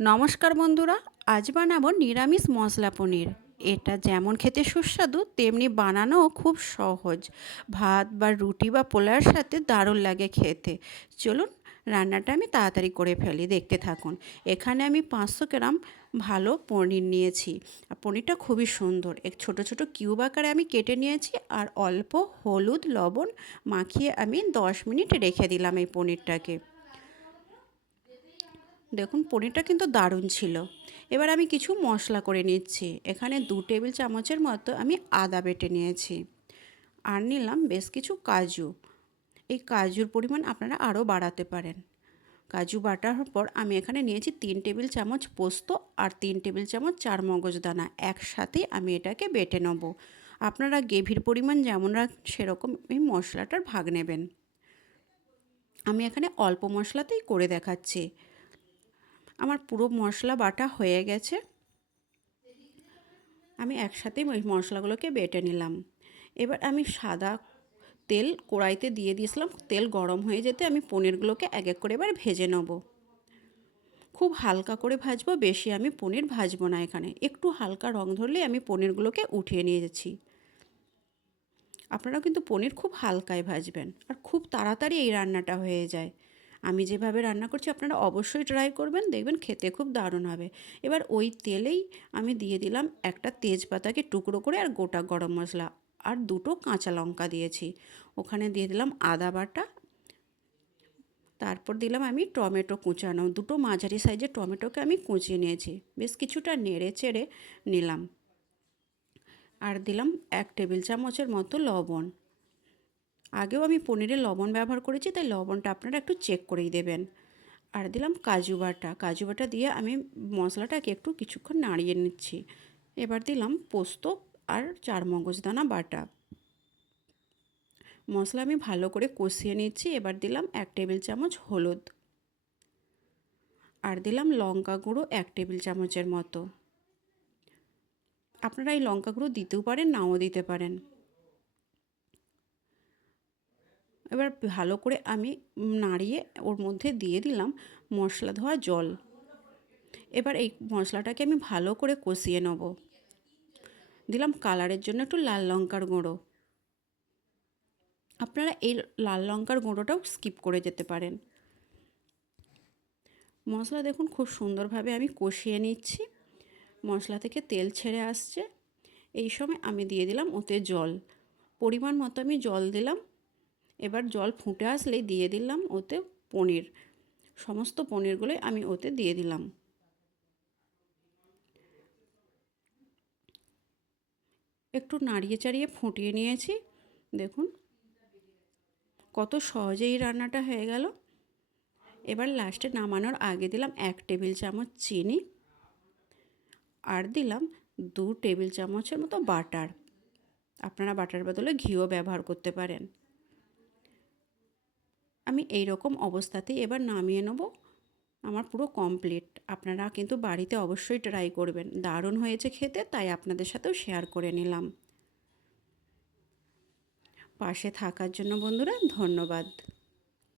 নমস্কার বন্ধুরা, আজ বানাবো নিরামিষ মশলা পনির। এটা যেমন খেতে সুস্বাদু তেমনি বানানোও খুব সহজ। ভাত বা রুটি বা পোলাওর সাথে দারুণ লাগে খেতে। চলুন রান্নাটা আমি তাড়াতাড়ি করে ফেলি, দেখতে থাকুন। এখানে আমি 500 গ্রাম ভালো পনির নিয়েছি। আর পনিরটা খুবই সুন্দর, ছোট ছোট কিউব আকারে আমি কেটে নিয়েছি। আর অল্প হলুদ লবণ মাখিয়ে আমি 10 মিনিট রেখে দিলাম এই পনিরটাকে। দেখুন পনিরটা কিন্তু দারুণ ছিল। এবার আমি কিছু মশলা করে নিচ্ছি। এখানে 2 টেবিল চামচের মতো আমি আদা বেটে নিয়েছি। আর নিলাম বেশ কিছু কাজু। এই কাজুর পরিমাণ আপনারা আরও বাড়াতে পারেন। কাজু বাটার পর আমি এখানে নিয়েছি 3 টেবিল চামচ পোস্ত আর 3 টেবিল চামচ চারমগজদানা। একসাথেই আমি এটাকে বেটে নেব। আপনারা গ্রেভির পরিমাণ যেমন রাখেন সেরকম এই মশলাটার ভাগ নেবেন। আমি এখানে অল্প মশলাতেই করে দেখাচ্ছি। আমার পুরো মশলা বাটা হয়ে গেছে। আমি একসাথেই ওই মশলাগুলোকে বেটে নিলাম। এবার আমি সাদা তেল কড়াইতে দিয়ে দিয়েছিলাম। তেল গরম হয়ে যেতে আমি পনিরগুলোকে এক এক করে এবার ভেজে নেব। খুব হালকা করে ভাজবো, বেশি আমি পনির ভাজবো না। এখানে একটু হালকা রং ধরলেই আমি পনিরগুলোকে উঠিয়ে নিয়ে যাচ্ছি। আপনারাও কিন্তু পনির খুব হালকায় ভাজবেন, আর খুব তাড়াতাড়ি এই রান্নাটা হয়ে যায়। আমি যেভাবে রান্না করছি আপনারা অবশ্যই ট্রাই করবেন, দেখবেন খেতে খুব দারুণ হবে। এবার ওই তেলেই আমি দিয়ে দিলাম একটা তেজপাতাকে টুকরো করে, আর গোটা গরম মশলা, আর 2টো কাঁচা লঙ্কা দিয়েছি। ওখানে দিয়ে দিলাম আদা বাটা। তারপর দিলাম আমি টমেটো কুচানো, 2টো মাঝারি সাইজের টমেটোকে আমি কুচিয়ে নিয়েছি। বেশ কিছুটা নেড়ে চেড়ে নিলাম। আর দিলাম 1 টেবিল চামচের মতো লবণ। আগেও আমি পনিরে লবণ ব্যবহার করেছি, তাই লবণটা আপনারা একটু চেক করেই দেবেন। আর দিলাম কাজু বাটা। কাজু বাটা দিয়ে আমি মশলাটাকে একটু কিছুক্ষণ নাড়িয়ে নিচ্ছি। এবার দিলাম পোস্ত আর চারমগজদানা বাটা। মশলা আমি ভালো করে কষিয়ে নিচ্ছি। এবার দিলাম 1 টেবিল চামচ হলুদ। আর দিলাম লঙ্কা গুঁড়ো 1 টেবিল চামচের মতো। আপনারা এই লঙ্কা গুঁড়ো দিতেও পারেন, নাও দিতে পারেন। এবার ভালো করে আমি নাড়িয়ে ওর মধ্যে দিয়ে দিলাম মশলা ধোয়া জল। এবার এই মশলাটাকে আমি ভালো করে কষিয়ে নেব। দিলাম কালারের জন্য একটু লাল লঙ্কার গুঁড়ো। আপনারা এই লাল লঙ্কার গুঁড়োটাও স্কিপ করে যেতে পারেন। মশলা দেখুন খুব সুন্দরভাবে আমি কষিয়ে নিচ্ছি। মশলা থেকে তেল ছেড়ে আসছে। এই সময় আমি দিয়ে দিলাম ওতে জল। পরিমাণ মতো আমি জল দিলাম। এবার জল ফুটে আসলেই দিয়ে দিলাম ওতে পনির। সমস্ত পনিরগুলোই আমি ওতে দিয়ে দিলাম। একটু নাড়িয়ে চাড়িয়ে ফুটিয়ে নিয়েছি। দেখুন কত সহজে এই রান্নাটা হয়ে গেল। এবার লাস্টে নামানোর আগে দিলাম 1 টেবিল চামচ চিনি। আর দিলাম 2 টেবিল চামচের মতো বাটার। আপনারা বাটার বদলে ঘিও ব্যবহার করতে পারেন। আমি এই রকম অবস্থাতেই এবার নামিয়ে নেব। আমার পুরো কমপ্লিট। আপনারা কিন্তু বাড়িতে অবশ্যই ট্রাই করবেন। দারুণ হয়েছে খেতে, তাই আপনাদের সাথেও শেয়ার করে নিলাম। পাশে থাকার জন্য বন্ধুরা ধন্যবাদ।